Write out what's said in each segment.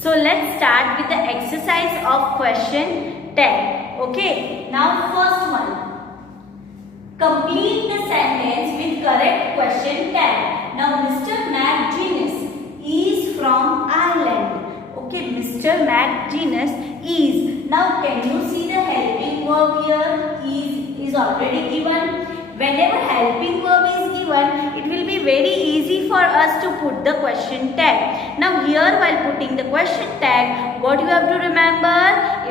So let's start with the exercise of question 10. Okay, now first one. Complete the sentence with correct question tag. Now Mr. McGinnis is from Ireland. Okay, Mr. McGinnis is. Now can you see the helping verb here? Is already given. Whenever helping verb is given, it will be very easy for us to put the question tag. Now here while putting the question tag, what you have to remember?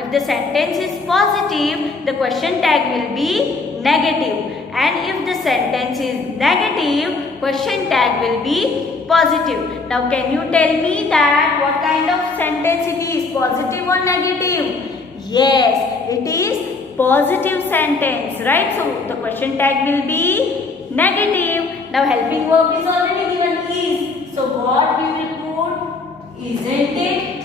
If the sentence is positive, the question tag will be negative. And if the sentence is negative, question tag will be positive. Now can you tell me that what kind of sentence it is? Positive or negative? Yes, it is positive sentence, right? So the question tag will be negative. Now helping verb is already given is. So what we will put? Isn't it?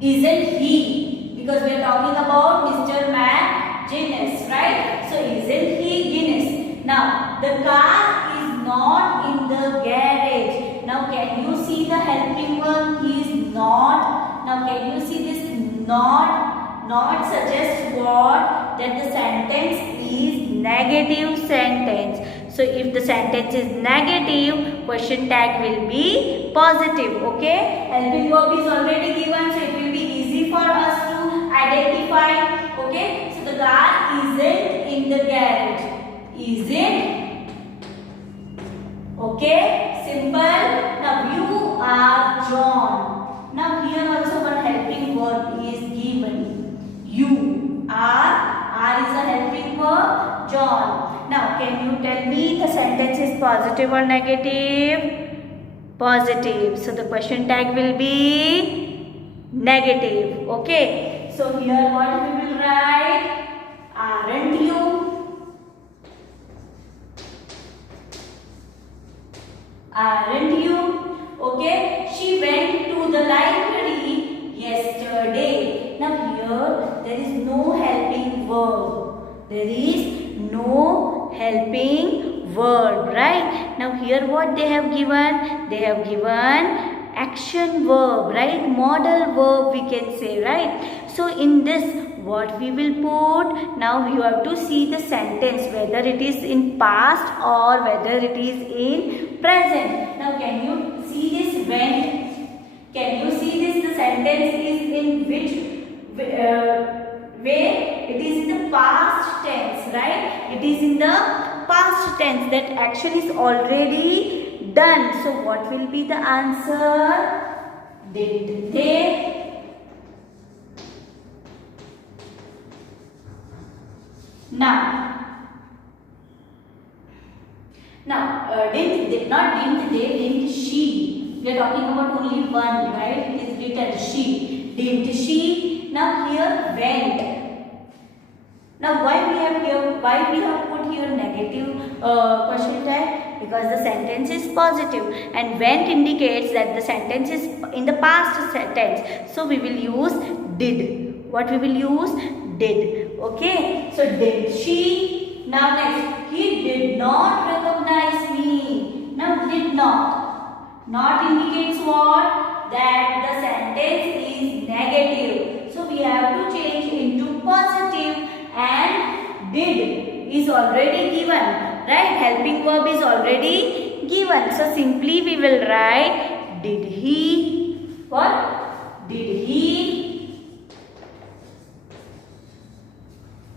Isn't he? Because we are talking about Mr. McGinnis, right? So isn't he Guinness? Now the car is not in the garage. Now can you see the helping verb? He is not. Now can you see this not? Not suggests what? That the sentence is negative sentence. So if the sentence is negative, question tag will be positive. Okay? Helping verb is already given, so it will be easy for us to identify. Okay? So the car isn't in the garage. Is it? Okay? Simple. Now you are John. Now here also one helping verb is given. You are is a helping verb. John. Now can you tell me the sentence is positive or negative? Positive. So the question tag will be negative. Okay. So here what we will write? Aren't you? Aren't you? Okay. She went to the library yesterday. Now here there is no helping verb. There is no helping verb, right? Now here what they have given? They have given action verb, right? Modal verb we can say, right? So in this what we will put? Now you have to see the sentence whether it is in past or whether it is in present. Now can you see this went? Can you see this? The sentence is in which way? It is in the past tense, right? It is in the past tense. That action is already done. So what will be the answer? Did they? Now, didn't she? We are talking about only one, right? It is written she. Didn't she? Now here went. Now why we have put here negative question tag? Because the sentence is positive and went indicates that the sentence is in the past tense. So we will use did. What we will use? Did. Okay. So did she? Now next, he did not recognize me. Now did not. Not indicates what? That the sentence is negative. So we have to change into positive, and did is already given, right? Helping verb is already given. So simply we will write did he. What? Did he?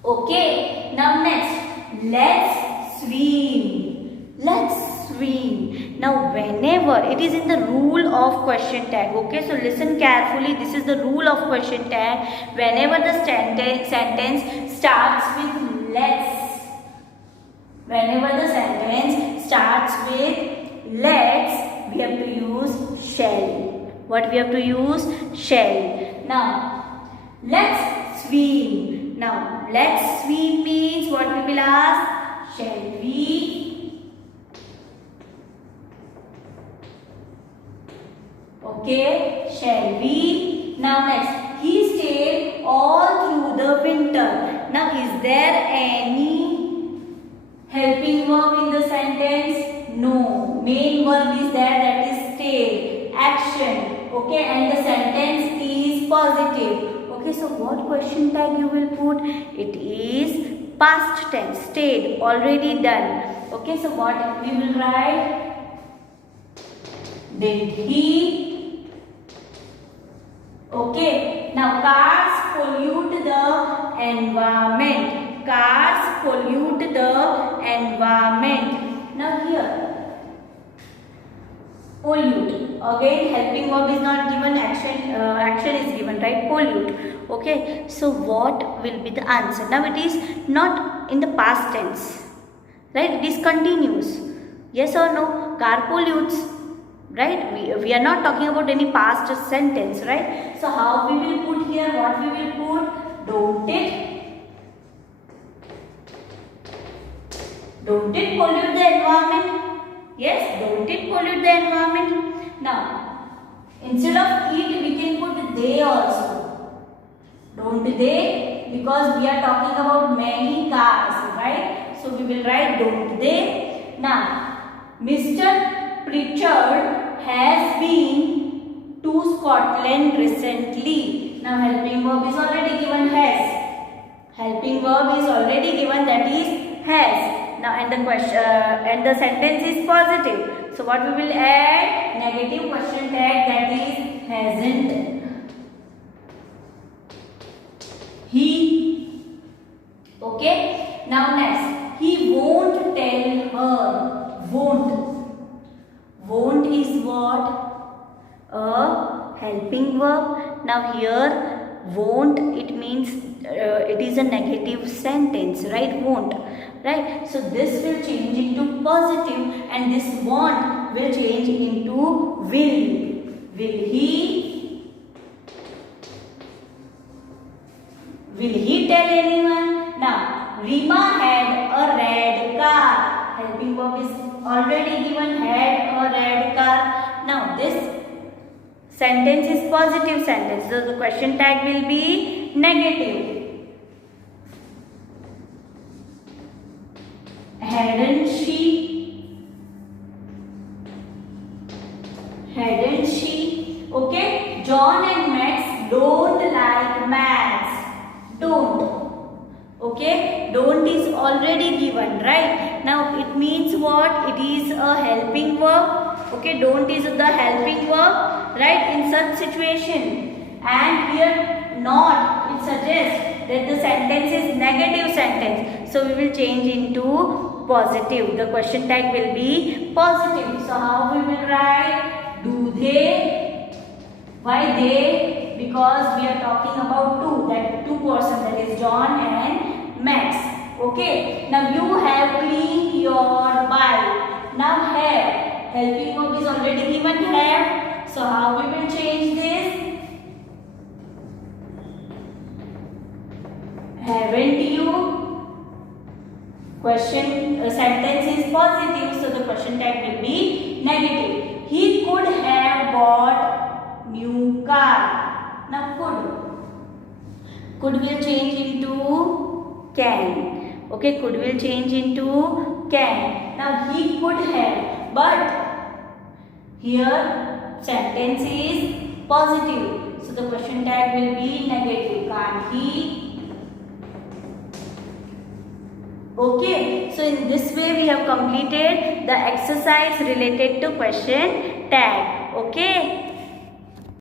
Okay. Now next, let's swim. Let's swim. Now whenever it is in the rule of question tag, okay, so listen carefully, this is the rule of question tag. Whenever the sentence starts with let's, whenever the sentence starts with let's, we have to use shall. What we have to use? Shall. Now let's swim. Now let's swim means what we will ask? Shall we? Okay, shall we? Now next, he stayed all through the winter. Now is there any helping verb in the sentence? No. Main verb is there, that is stayed. Action. action. Okay, and the sentence is positive. Okay, so what question tag you will put? It is past tense, stayed, already done. Okay, so what we will write? Did he? Okay, now cars pollute the environment. Cars pollute the environment. Now here, pollute. Again, helping verb is not given, action is given, right? Pollute. Okay, so what will be the answer? Now it is not in the past tense, right? It is continuous. Yes or no? Car pollutes, right? We are not talking about any past sentence, right? So how we will put here? What we will put? Don't it pollute the environment? Yes, don't it pollute the environment? Now, instead of it, we can put they also. Don't they? Because we are talking about many cars, right? So we will write don't they. Now, Mr. Pritchard has been to Scotland recently. Now, helping verb is already given has. Helping verb is already given, that is has. Now, and the question and the sentence is positive. So what we will add? Negative question tag, that is hasn't. He. Okay. Now next, he won't tell her. Won't. Won't is what? A helping verb. Now here, won't, it means it is a negative sentence, right? Won't, right? So this will change into positive, and this won't will change into will. Will he tell anyone? Now, Rima had a red car. Helping verb is already given, had a red car. Now this sentence is positive sentence, so the question tag will be negative. Hadn't she? Hadn't she? Okay. John and Max don't like maths. Don't. Okay. Don't is already given, right? Now it means what? It is a helping verb. Okay. Don't is the helping verb, right? In such situation. And here not. It suggests that the sentence is negative sentence. So we will change into positive. The question tag will be positive. So how we will write? Do they? Why they? Because we are talking about two persons, that is John and Max. Okay. Now you have cleaned your bike. Now have. Helping verb is already given, have. So how we will change this? Haven't you? Sentence is positive, so the question tag will be negative. He could have bought new car. Now could will change into can. Okay, could will change into can. Now he could have, but here sentence is positive, so the question tag will be negative. Can't he? Okay, so in this way we have completed the exercise related to question tag. Okay.